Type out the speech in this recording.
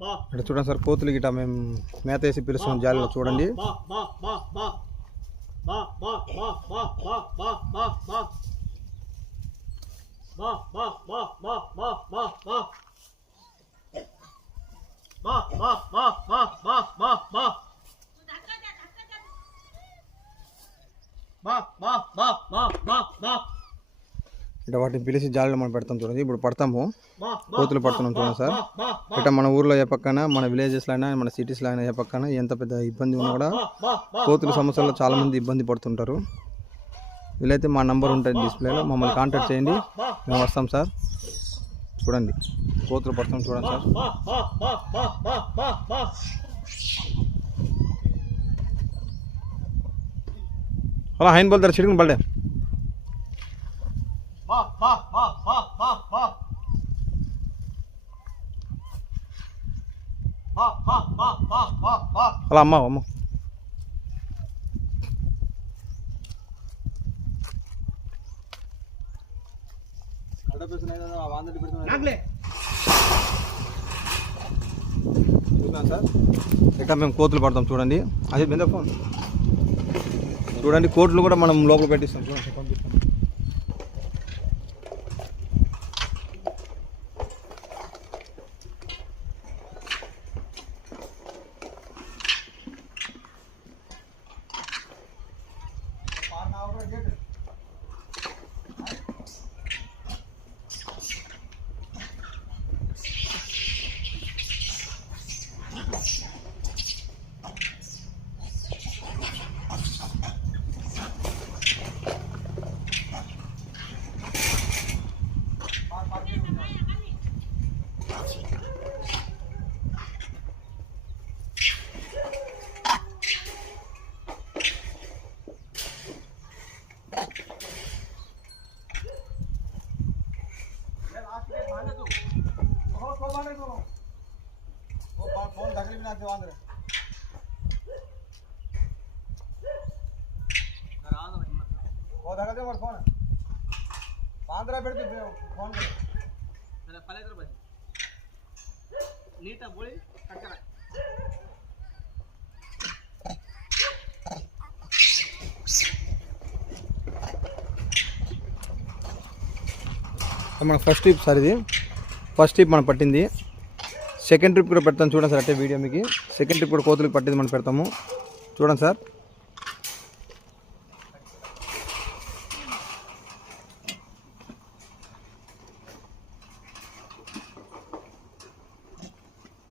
ఇక్కడ చూడండి సార్, కోతులు గిట్ట మేము మేత వేసి పిలుస్తున్నాం జాలీలో. చూడండి ఇట్లా వాటిని పిలిచి జాలీలో మనం పెడతాం. చూడండి ఇప్పుడు పడతాము, కోతులు పడుతున్నాం. చూడండి సార్, ఇట్లా మన ఊర్లో ఏ పక్కన, మన విలేజెస్లో అయినా, మన సిటీస్లో అయినా ఏ పక్కన ఎంత పెద్ద ఇబ్బంది ఉన్నా కూడా కోతుల సమస్యల్లో చాలామంది ఇబ్బంది పడుతుంటారు. వీలైతే మా నంబర్ ఉంటుంది డిస్ప్లేలో, మమ్మల్ని కాంటాక్ట్ చేయండి, మేము వస్తాం సార్. చూడండి కోతులు పడుతున్నాం. చూడండి సార్, అలా హైన్ బోల్తారు చిడుకుని బల్డే. అలా అమ్మ అమ్మ సార్. ఇక్కడ మేము కోతులు పడతాం. చూడండి అదే మీద ఫోన్. చూడండి కోట్లు కూడా మనం లోపల పెట్టిస్తాం. చూడండి పంపిస్తాం. మన ఫస్ట్ ట్రిప్ సార్, ఇది ఫస్ట్ ట్రిప్ మనం పట్టింది. సెకండ్ ట్రిప్ కూడా పెడతాం. చూడండి సార్, అంటే వీడియో మీకు సెకండ్ ట్రిప్ కూడా కోతులకు పట్టింది మనం పెడతాము. చూడండి సార్.